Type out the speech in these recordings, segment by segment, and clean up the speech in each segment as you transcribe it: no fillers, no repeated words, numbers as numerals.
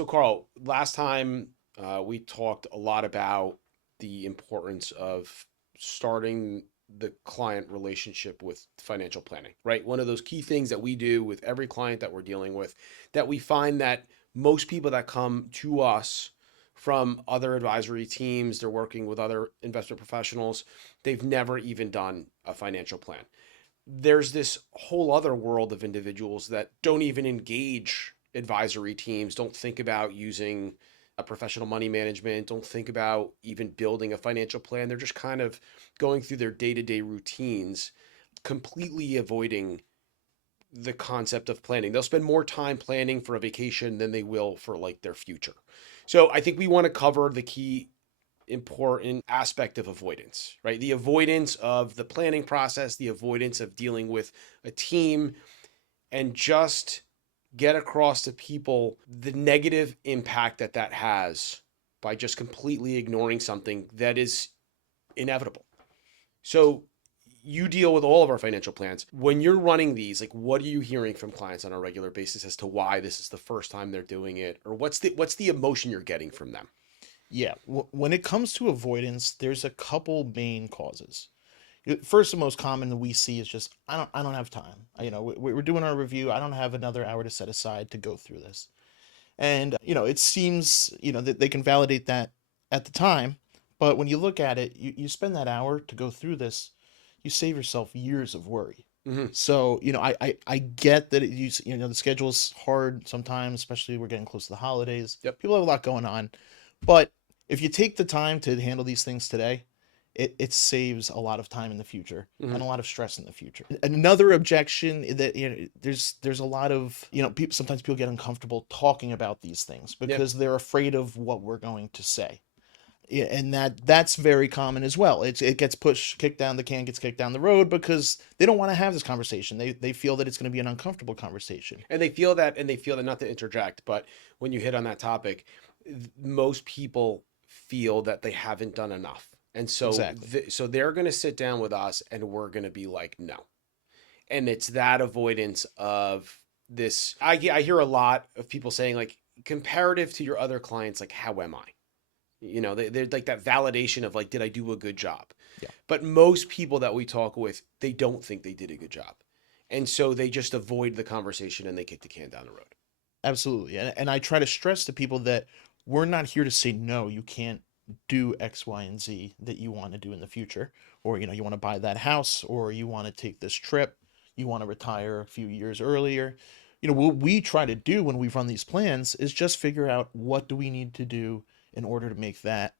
So Carl, last time we talked a lot about the importance of starting the client relationship with financial planning, right? One of those key things that we do with every client that we're dealing with, that we find that most people that come to us from other advisory teams, they're working with other investment professionals, they've never even done a financial plan. There's this whole other world of individuals that don't even engage advisory teams, don't think about using a professional money management, don't think about even building a financial plan. They're just kind of going through their day-to-day routines, completely avoiding the concept of planning. They'll spend more time planning for a vacation than they will for like their future. So I think we want to cover the key important aspect of avoidance, right? The avoidance of the planning process, the avoidance of dealing with a team, and just get across to people the negative impact that that has by just completely ignoring something that is inevitable. So you deal with all of our financial plans. When you're running these, like what are you hearing from clients on a regular basis as to why this is the first time they're doing it, or what's the emotion you're getting from them? Yeah, when it comes to avoidance, there's a couple main causes. First, the most common that we see is just I don't have time. We're doing our review. I don't have another hour to set aside to go through this. And it seems that they can validate that at the time, but when you look at it, you spend that hour to go through this, you save yourself years of worry. Mm-hmm. So I get that the schedule's hard sometimes, especially we're getting close to the holidays. Yep. People have a lot going on, but if you take the time to handle these things today, it saves a lot of time in the future Mm-hmm. and a lot of stress in the future. Another objection that there's a lot of people, sometimes people get uncomfortable talking about these things Yep. because they're afraid of what we're going to say. Yeah, and that's very common as well. It gets pushed, kicked down, the can gets kicked down the road because they don't want to have this conversation. They feel that it's going to be an uncomfortable conversation. And they feel that, not to interject, but when you hit on that topic, most people feel that they haven't done enough. And so Exactly. so they're going to sit down with us and we're going to be like, no. And it's that avoidance of this. I hear a lot of people saying, like, comparative to your other clients, like, how am I? They're like that validation of, like, did I do a good job? Yeah. But most people that we talk with, they don't think they did a good job. And so they just avoid the conversation and they kick the can down the road. Absolutely. And I try to stress to people that we're not here to say, no, you can't do X, Y, and Z that you want to do in the future. Or, you want to buy that house, or you want to take this trip, you want to retire a few years earlier. What we try to do when we run these plans is just figure out what do we need to do in order to make that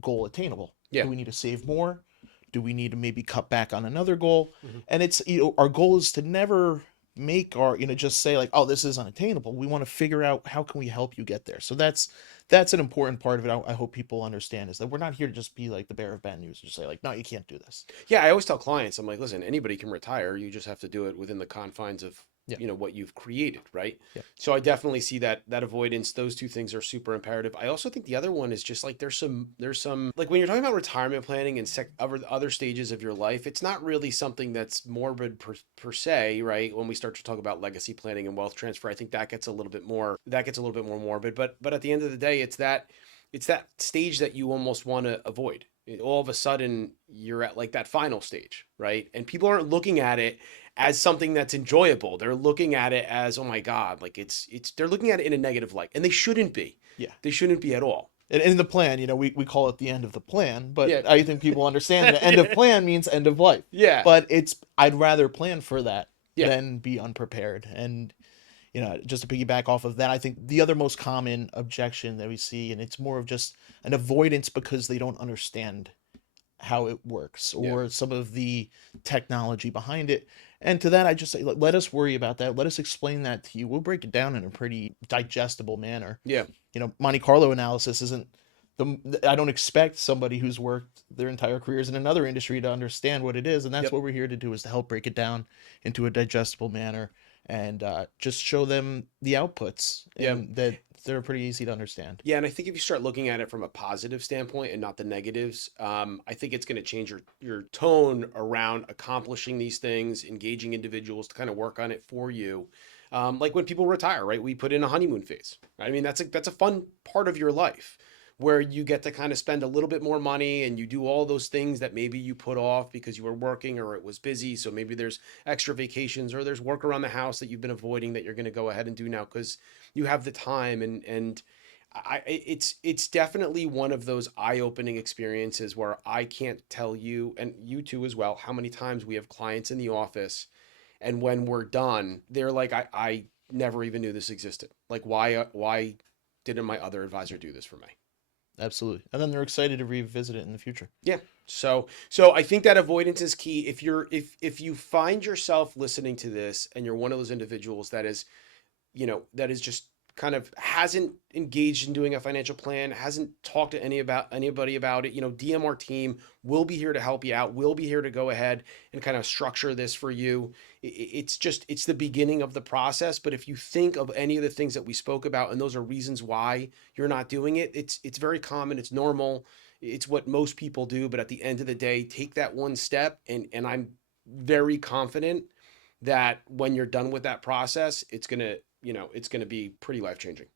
goal attainable. Yeah. Do we need to save more? Do we need to maybe cut back on another goal? Hmm. And it's our goal is to never make our just say like, oh, this is unattainable. We want to figure out how can we help you get there. So that's an important part of it. I hope people understand is that we're not here to just be like the bearer of bad news and just say like, no, you can't do this. Yeah, I always tell clients, I'm like, listen, anybody can retire. You just have to do it within the confines of, Yeah. what you've created, right? Yeah. So I definitely see that avoidance. Those two things are super imperative. I also think the other one is just like there's some like when you're talking about retirement planning and other stages of your life, it's not really something that's morbid per se, right? When we start to talk about legacy planning and wealth transfer, I think that gets a little bit more morbid. But at the end of the day, it's that stage that you almost want to avoid. All of a sudden you're at like that final stage, right? And people aren't looking at it as something that's enjoyable. They're looking at it as, oh my God, like it's they're looking at it in a negative light. And they shouldn't be. Yeah. They shouldn't be at all. And in the plan, we call it the end of the plan, but Yeah. I think people understand that end of Yeah. plan means end of life. Yeah. But I'd rather plan for that Yeah. than be unprepared. And just to piggyback off of that, I think the other most common objection that we see, and it's more of just an avoidance because they don't understand how it works Yeah. or some of the technology behind it. And to that, I just say, let us worry about that. Let us explain that to you. We'll break it down in a pretty digestible manner. Yeah. Monte Carlo analysis isn't I don't expect somebody who's worked their entire careers in another industry to understand what it is. And that's Yep. what we're here to do is to help break it down into a digestible manner and just show them the outputs Yeah. and that they're pretty easy to understand. Yeah, and I think if you start looking at it from a positive standpoint and not the negatives, I think it's going to change your tone around accomplishing these things, engaging individuals to kind of work on it for you. Like when people retire, right? We put in a honeymoon phase. Right? I mean, that's a fun part of your life where you get to kind of spend a little bit more money and you do all those things that maybe you put off because you were working or it was busy. So maybe there's extra vacations or there's work around the house that you've been avoiding that you're going to go ahead and do now because you have the time and it's definitely one of those eye-opening experiences where I can't tell you, and you too as well, how many times we have clients in the office, and when we're done, they're like, I never even knew this existed. Like, why didn't my other advisor do this for me? Absolutely. And then they're excited to revisit it in the future. Yeah. So I think that avoidance is key. If you find yourself listening to this and you're one of those individuals that is that is just kind of hasn't engaged in doing a financial plan, hasn't talked to anybody about it, DM our team. We'll be here to help you out. We'll be here to go ahead and kind of structure this for you. It's the beginning of the process. But if you think of any of the things that we spoke about, and those are reasons why you're not doing it, it's very common. It's normal. It's what most people do. But at the end of the day, take that one step, and I'm very confident that when you're done with that process, it's gonna be pretty life changing.